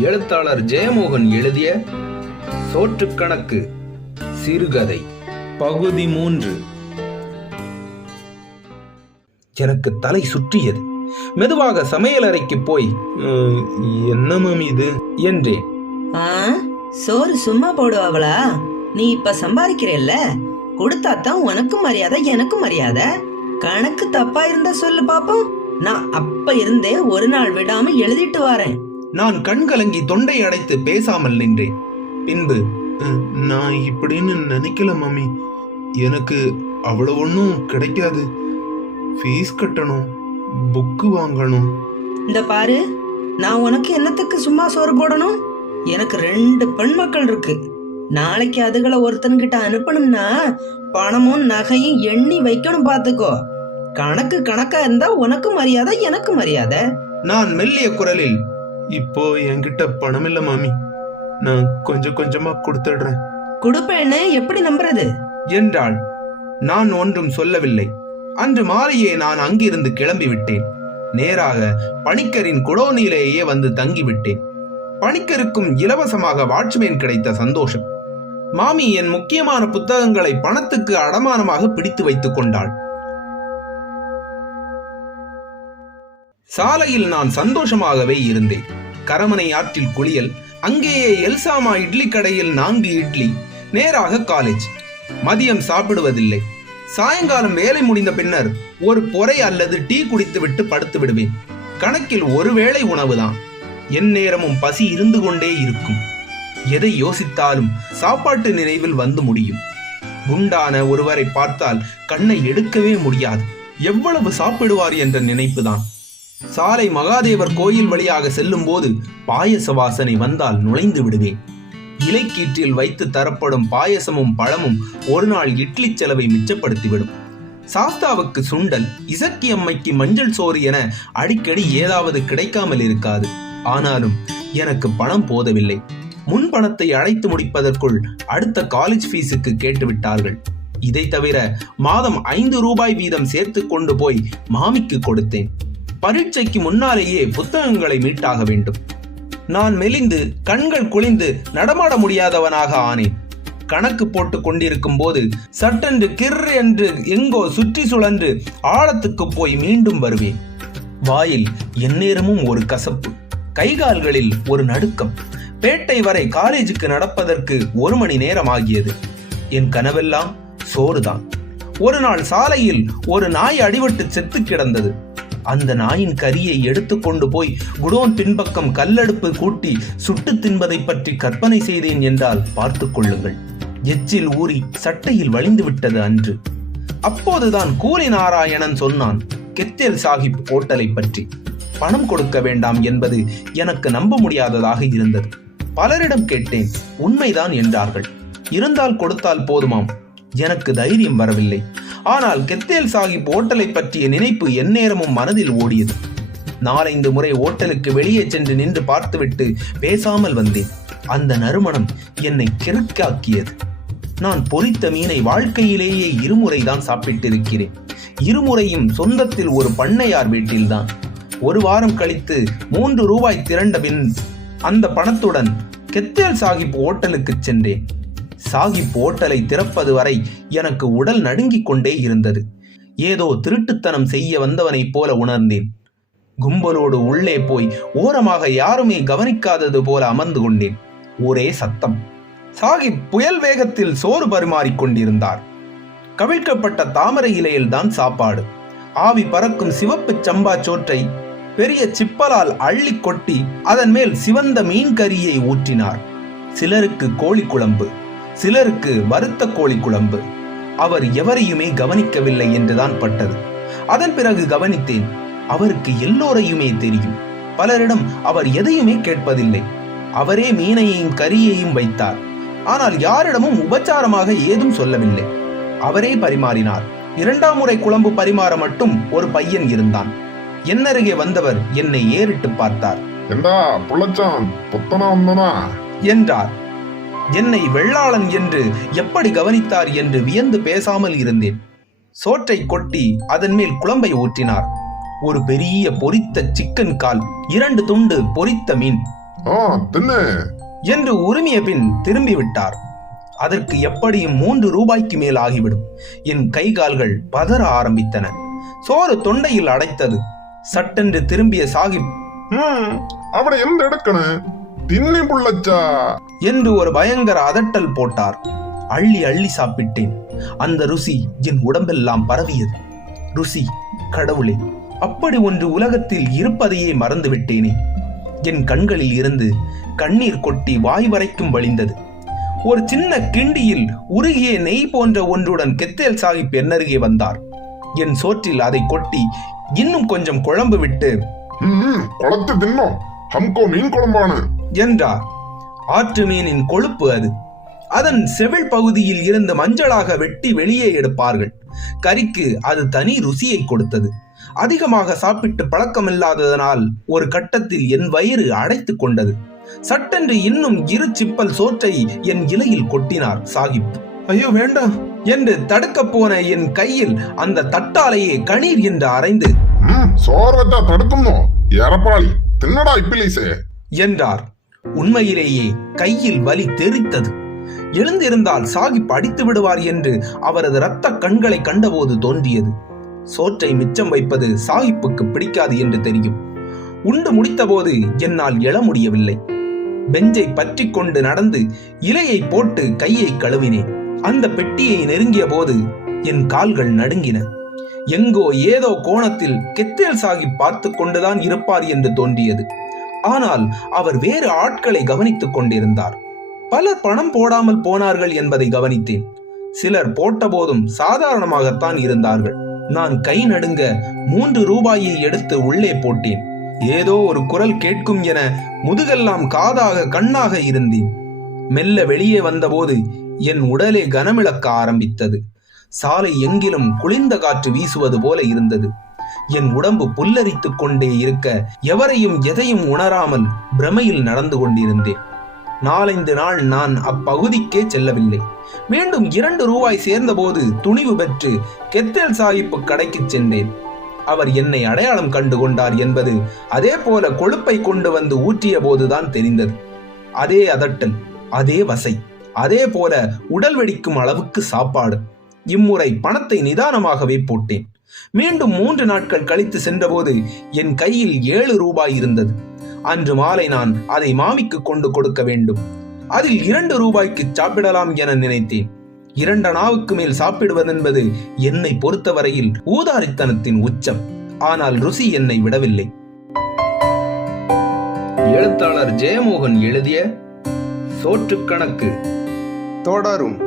எழுத்தாளர் ஜெயமோகன் எழுதிய சோற்றுக்கணக்கு சிறுகதை பகுதி மூன்று. எனக்கு தலை சுற்றியது. மெதுவாக சமையலறைக்கு போய் என்ன மாமி இது? என்றேன். ஆ சோறு சும்மா போடுவாங்களா நீ இப்ப சம்பாதிக்கிறல்ல? கொடுத்தா தான் உனக்கும் மரியாதை எனக்கும் மரியாதை. கணக்கு தப்பா இருந்தா சொல்லு பாப்போம். நான் அப்ப இருந்தே ஒரு நாள் விடாம எழுதிட்டு வரேன். நான் கண்கலங்கி தொண்டை அடைத்து பேசாமல் நின்றேன். பின்பு "அஹ், நான் இப்படின்னு நினைக்கல மாமி. எனக்கு அவ்வளவு ஒன்றும் கிடைக்காது. ஃபீஸ் கட்டணும் புக்கு வாங்கணும். இந்த பாரு நான் உனக்கு என்னத்துக்கு சும்மா சோறு போடணும்? எனக்கு ரெண்டு பெண் மக்கள் இருக்கு. நாளைக்கு அதுகளை ஒருத்தன்கிட்ட அனுப்பணும்னா பணமும் நகையும் எண்ணி வைக்கணும் பாத்துக்கோ. கணக்கு கணக்கா இருந்தா உனக்கு மரியாதை எனக்கு மரியாதை. நான் மெல்லிய குரலில் இப்போ என்கிட்ட பணம் இல்ல மாமி. நான் கொஞ்சம் கொஞ்சமா கொடுத்துடுறேன். கொடுப்பேன்னு எப்படி நம்புறது? என்றாள். நான் ஒன்றும் சொல்லவில்லை. அன்று மாலையே நான் அங்கிருந்து கிளம்பி விட்டேன் நேராக பணிக்கரின் குடோனிலேயே வந்து தங்கிவிட்டேன். பணிக்கருக்கும் இலவசமாக வாட்ச்மேன் கிடைத்த சந்தோஷம். மாமி என் முக்கியமான புத்தகங்களை பணத்துக்கு அடமானமாக பிடித்து வைத்துக் கொண்டாள். சாலையில் நான் சந்தோஷமாகவே இருந்தேன். கரமனை ஆற்றில் குளியல் அங்கேயே எல்சாமா இட்லி கடையில் நான்கு இட்லி நேராக காலேஜ் மதியம் சாப்பிடுவதில்லை. சாயங்காலம் வேலை முடிந்த பின்னர் ஒரு பொறை அல்லது டீ குடித்துவிட்டு படுத்து விடுவேன். கணக்கில் ஒருவேளை உணவுதான். என் நேரமும் பசி இருந்து கொண்டே இருக்கும். எதை யோசித்தாலும் சாப்பாட்டு நினைவில் வந்து முடியும். குண்டான ஒருவரை பார்த்தால் கண்ணை எடுக்கவே முடியாது. எவ்வளவு சாப்பிடுவார் என்ற நினைப்புதான். சாலை மகாதேவர் கோயில் வழியாக செல்லும் போது பாயச வாசனை வந்தால் நுழைந்து விடுவேன் இலைக்கீற்றில் வைத்து தரப்படும் பாயசமும் பழமும் ஒரு நாள் இட்லி செலவை மிச்சப்படுத்திவிடும். சாஸ்தாவுக்கு சுண்டல் இசக்கி அம்மைக்கு மஞ்சள் சோறு என அடிக்கடி ஏதாவது கிடைக்காமல் இருக்காது. ஆனாலும் எனக்கு பணம் போதவில்லை. முன் பணத்தை அடைத்து முடிப்பதற்குள் அடுத்த காலேஜ் ஃபீஸுக்கு கேட்டுவிட்டார்கள். இதை தவிர மாதம் ஐந்து ரூபாய் வீதம் சேர்த்து கொண்டு போய் மாமிக்கு கொடுத்தேன். பரீட்சைக்கு முன்னாலேயே புத்தகங்களை மீட்டாக வேண்டும். நான் மெலிந்து கண்கள் குளிந்து நடமாட முடியாதவனாக ஆனேன். கணக்கு போட்டு கொண்டிருக்கும் போது சட்டென்று கிர் என்று எங்கோ சுற்றி சுழன்று ஆழத்துக்கு போய் மீண்டும் வருவேன். வாயில் எந்நேரமும் ஒரு கசப்பு கைகால்களில் ஒரு நடுக்கம். பேட்டை வரை காலேஜுக்கு நடப்பதற்கு ஒரு மணி நேரம் ஆகியது என் கனவெல்லாம் சோறுதான். ஒரு நாள் சாலையில் ஒரு நாய் அடிபட்டு செத்து கிடந்தது. அந்த நாயின் கரியை எடுத்துக்கொண்டு போய் குடோன் பின்பக்கம் கல்லடுப்பு கூட்டி சுட்டு தின்பதை பற்றி கற்பனை செய்தேன் என்றால் பார்த்து கொள்ளுங்கள். எச்சில் ஊறி சட்டையில் வழிந்து விட்டது அன்று. அப்போதுதான் கூலி நாராயணன் சொன்னான் கெத்தேல் சாஹிப் ஹோட்டலை பற்றி. பணம் கொடுக்க வேண்டாம் என்பது எனக்கு நம்ப முடியாததாக இருந்தது. பலரிடம் கேட்டேன் உண்மைதான் என்றார்கள். இருந்தால் கொடுத்தால் போதுமாம். எனக்கு தைரியம் வரவில்லை. ஆனால் கெத்தேல் சாஹிப் ஓட்டலை பற்றிய நினைப்பு எந்நேரமும் மனதில் ஓடியது. நாலைந்து முறை ஓட்டலுக்கு வெளியே சென்று நின்று பார்த்துவிட்டு பேசாமல் வந்தேன். அந்த நறுமணம் என்னை கிறுக்காக்கியது நான் பொரித்த மீனை வாழ்க்கையிலேயே இருமுறை தான் சாப்பிட்டிருக்கிறேன். இருமுறையும் சொந்தத்தில் ஒரு பண்ணையார் வீட்டில்தான். ஒரு வாரம் கழித்து மூன்று ரூபாய் திரண்ட பின் அந்த பணத்துடன் கெத்தேல் சாஹிப் ஓட்டலுக்கு சென்றேன். சாகிப் ஓட்டலை திறப்பது வரை எனக்கு உடல் நடுங்கிக் கொண்டே இருந்தது. ஏதோ திருட்டுத்தனம் செய்ய வந்தவனைப் போல உணர்ந்தேன். கும்பலோடு உள்ளே போய் ஓரமாக யாருமே கவனிக்காதது போல அமர்ந்து கொண்டேன். ஒரே சத்தம். சாகிப் புயல் வேகத்தில் சோறு பரிமாறிக் கொண்டிருந்தார். கவிழ்க்கப்பட்ட தாமரை இலையில்தான் சாப்பாடு. ஆவி பறக்கும் சிவப்பு சம்பா சோற்றை பெரிய சிப்பலால் அள்ளி கொட்டி அதன் மேல் சிவந்த மீன் கறியை ஊற்றினார். சிலருக்கு கோழி குழம்பு. சிலருக்கு வருத்த கோழி குழம்பு. அவர் எவரையுமே கவனிக்கவில்லை என்றுதான் பட்டது. அதன் பிறகு கவனித்தேன் அவருக்கு எல்லோரையுமே தெரியும். பலரிடம் அவர் எதையுமே கேட்பதில்லை. அவரே மீனையையும் கரியையும் வைத்தார். ஆனால் யாரிடமும் உபச்சாரமாக ஏதும் சொல்லவில்லை. அவரே பரிமாறினார். இரண்டாம் முறை குழம்பு பரிமாற மட்டும் ஒரு பையன் இருந்தான். என்னருகே வந்தவர் என்னை ஏறிட்டு பார்த்தார். என்றா புள்ளச்சான் புத்தனா வந்தனா? என்றார். என்னை வெள்ளாளன் என்று எப்படி கவனித்தார் என்று வியந்து பேசாமல் இருந்தேன். சோற்றை கொட்டி அதன் மேல் குழம்பை ஊற்றினார். ஒரு பெரிய பொரித்த சிக்கன் கால் இரண்டு துண்டு பொரித்த மீன். என்று உரிமைய பின் திரும்பி விட்டார். அதற்கு எப்படியும் மூன்று ரூபாய்க்கு மேல் ஆகிவிடும். என் கை கால்கள் பதற ஆரம்பித்தன. சோறு தொண்டையில் அடைத்தது. சட்டென்று திரும்பிய சாகிப் அவனை எந்த எடுக்கணும் தின்னி புள்ளச்சா என்று ஒரு பயங்கர அதட்டல் போட்டார். அள்ளி அள்ளி சாப்பிட்டேன். அந்த ருசி என் உடம்பெல்லாம் பரவியது. ருசி கடவுளே அப்படி ஒன்று உலகத்தில் இருப்பதையே மறந்துவிட்டேனே. என் கண்களில் இருந்து கண்ணீர் கொட்டி வாய் வரைக்கும் வழிந்தது. ஒரு சின்ன கிண்டியில் உருகிய நெய் போன்ற ஒன்றுடன் கெத்தேல் சாஹிப் என்னருகே வந்தார். என் சோற்றில் அதை கொட்டி இன்னும் கொஞ்சம் குழம்பு விட்டு குளத்து தின்னோம். ஹம்கோ மீன் குழம்பானு. என்றார். ஆற்று மீனின் கொழுப்பு அது. அதன் செவில் பகுதியில் இருந்து மஞ்சளாக வெட்டி வெளியே எடுப்பார்கள். கறிக்கு அது தனி ருசியை கொடுத்தது. அதிகமாக சாப்பிட்டு பழக்கமில்லாததனால் ஒரு கட்டத்தில் என் வயிறு அடைத்து கொண்டது. சட்டென்று இன்னும் இரு சிப்பல் சோற்றை என் இலையில் கொட்டினார் சாகிப். ஐயோ வேண்டாம். என்று தடுக்க போன என் கையில் அந்த தட்டாலையே கணீர் என்று அரைந்து சோர்வத்தை தடுக்கும்? என்றார். உண்மையிலேயே கையில் வலி தெரித்தது எழுந்திருந்தால் சாகிப் அடித்து விடுவார் என்று அவரது இரத்த கண்களை கண்டபோது தோன்றியது. சோற்றை மிச்சம் வைப்பது சாகிப்புக்கு பிடிக்காது என்று தெரியும். உண்டு முடித்தபோது என்னால் எழ முடியவில்லை. பெஞ்சை பற்றி கொண்டு நடந்து இலையை போட்டு கையை கழுவினேன். அந்த பெட்டியை நெருங்கிய போது என் கால்கள் நடுங்கின. எங்கோ ஏதோ கோணத்தில் கெத்தேல் சாகிப் பார்த்து கொண்டுதான் இருப்பார் என்று தோன்றியது. ஆனால் அவர் வேறு ஆட்களை கவனித்துக் கொண்டிருந்தார். பலர் பணம் போடாமல் போனார்கள் என்பதை கவனித்தேன். சிலர் போட்டபோதும் சாதாரணமாகத்தான் இருந்தார்கள். நான் கை நடுங்க மூன்று ரூபாயை எடுத்து உள்ளே போட்டேன். ஏதோ ஒரு குரல் கேட்கும் என முதுகெல்லாம் காதாக கண்ணாக இருந்தேன். மெல்ல வெளியே வந்தபோது என் உடலே கனமிழக்க ஆரம்பித்தது. சாலை எங்கிலும் குளிர்ந்த காற்று வீசுவது போல இருந்தது. என் உடம்பு புல்லரித்துக் கொண்டே இருக்க எவரையும் எதையும் உணராமல் பிரமையில் நடந்து கொண்டிருந்தேன். நாலைந்து நாள் நான் அப்பகுதிக்கே செல்லவில்லை. மீண்டும் இரண்டு ரூபாய் சேர்ந்தபோது துணிவு பெற்று கெத்தேல் சாஹிப்பு கடைக்கு சென்றேன். அவர் என்னை அடையாளம் கண்டு கொண்டார் என்பது அதே போல கொழுப்பை கொண்டு வந்து ஊற்றிய போதுதான் தெரிந்தது. அதே அதட்டல் அதே வசை அதே போல உடல் வெடிக்கும் அளவுக்கு சாப்பாடு. இம்முறை பணத்தை நிதானமாகவே போட்டேன். மீண்டும் மூன்று நாட்கள் கழித்து சென்றபோது என் கையில் ஏழு ரூபாய் இருந்தது. அன்று மாலை நான் அதை மாமிக்கு கொண்டு கொடுக்க வேண்டும். அதில் இரண்டு ரூபாய்க்கு சாப்பிடலாம் என நினைத்தேன். இரண்டு நாவுக்கு மேல் சாப்பிடுவதென்பது என்னை பொறுத்தவரையில் ஊதாரித்தனத்தின் உச்சம். ஆனால் ருசி என்னை விடவில்லை. எழுத்தாளர் ஜெயமோகன் எழுதிய சோற்றுக் கணக்கு. தொடரும்.